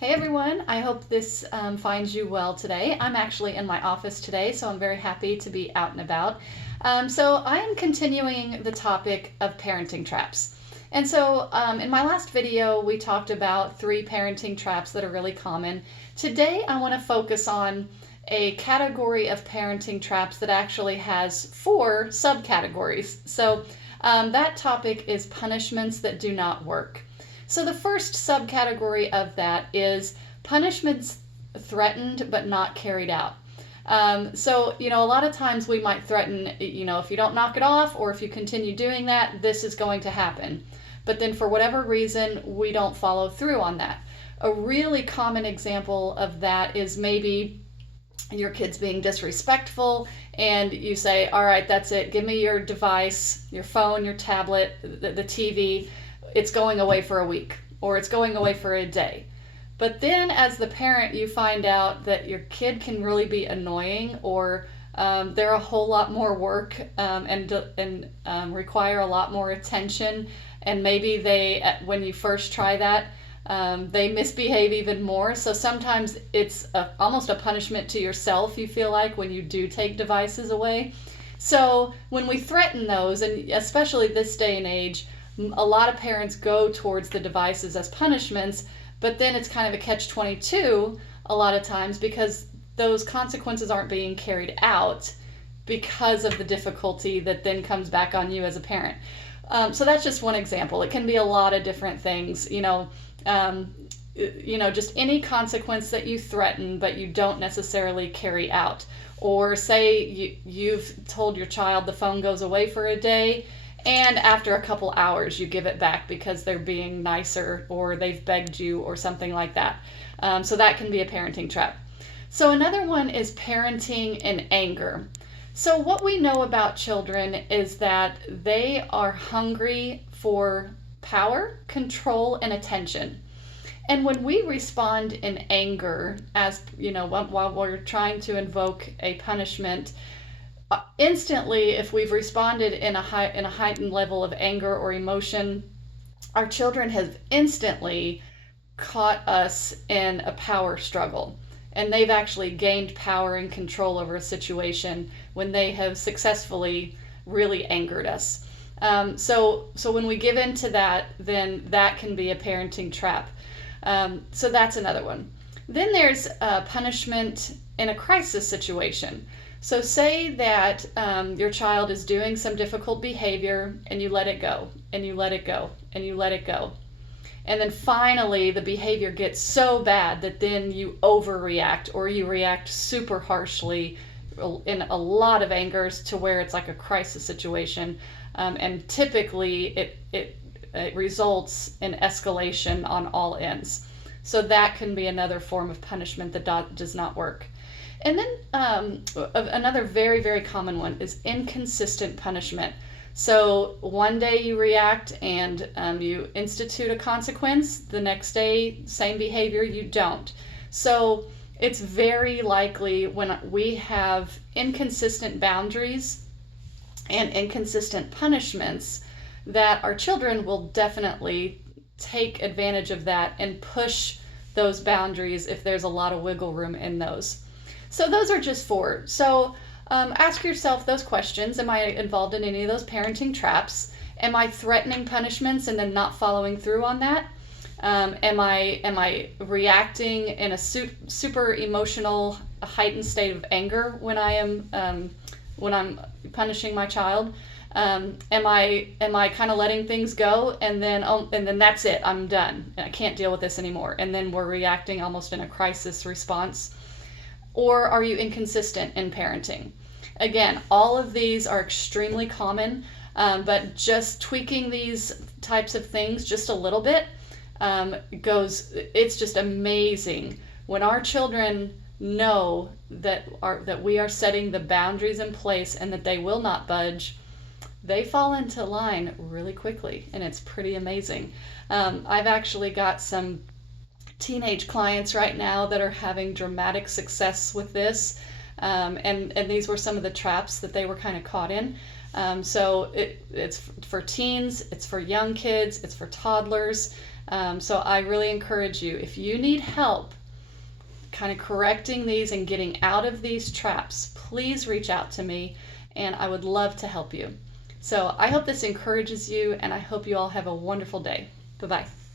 Hey everyone, I hope this finds you well today. I'm actually in my office today, so I'm very happy to be out and about. So I am continuing the topic of parenting traps. And so in my last video, we talked about 3 parenting traps that are really common. Today, I want to focus on a category of parenting traps that actually has 4 subcategories. So that topic is punishments that do not work. So the first subcategory of that is punishments threatened but not carried out. A lot of times we might threaten, if you don't knock it off or if you continue doing that, this is going to happen. But then for whatever reason, we don't follow through on that. A really common example of that is maybe your kid's being disrespectful and you say, all right, that's it. Give me your device, your phone, your tablet, the TV. It's going away for a week or it's going away for a day. But then as the parent, you find out that your kid can really be annoying or they're a whole lot more work and require a lot more attention. And maybe when you first try that, they misbehave even more. So sometimes it's almost a punishment to yourself, you feel like, when you do take devices away. So when we threaten those, and especially this day and age, a lot of parents go towards the devices as punishments, but then it's kind of a catch-22 a lot of times because those consequences aren't being carried out because of the difficulty that then comes back on you as a parent. So that's just one example. It can be a lot of different things, just any consequence that you threaten but you don't necessarily carry out. Or say you've told your child the phone goes away for a day, and after a couple hours you give it back because they're being nicer or they've begged you or something like that. So that can be a parenting trap. So another one is parenting in anger. So what we know about children is that they are hungry for power, control, and attention. And when we respond in anger, while we're trying to invoke a punishment, instantly, if we've responded in a heightened level of anger or emotion, our children have instantly caught us in a power struggle. And they've actually gained power and control over a situation when they have successfully really angered us. So when we give in to that, then that can be a parenting trap. So that's another one. Then there's punishment in a crisis situation. So say that your child is doing some difficult behavior and you let it go, and you let it go, and you let it go. And then finally the behavior gets so bad that then you overreact or you react super harshly in a lot of angers to where it's like a crisis situation. And typically it results in escalation on all ends. So that can be another form of punishment that does not work. And then another very, very common one is inconsistent punishment. So one day you react and you institute a consequence. The next day, same behavior, you don't. So it's very likely when we have inconsistent boundaries and inconsistent punishments that our children will definitely take advantage of that and push those boundaries if there's a lot of wiggle room in those. So those are just 4. So ask yourself those questions. Am I involved in any of those parenting traps? Am I threatening punishments and then not following through on that? Am I reacting in a super emotional, heightened state of anger when I'm punishing my child? Am I kind of letting things go and then that's it, I'm done. I can't deal with this anymore. And then we're reacting almost in a crisis response. Or are you inconsistent in parenting? Again, all of these are extremely common, but just tweaking these types of things just a little bit it's just amazing when our children know that we are setting the boundaries in place and that they will not budge. They fall into line really quickly, and it's pretty amazing. I've actually got some teenage clients right now that are having dramatic success with this, and these were some of the traps that they were kind of caught in. So it's for teens, it's for young kids, it's for toddlers. So I really encourage you, if you need help kind of correcting these and getting out of these traps, please reach out to me and I would love to help you. So I hope this encourages you, and I hope you all have a wonderful day. Bye-bye.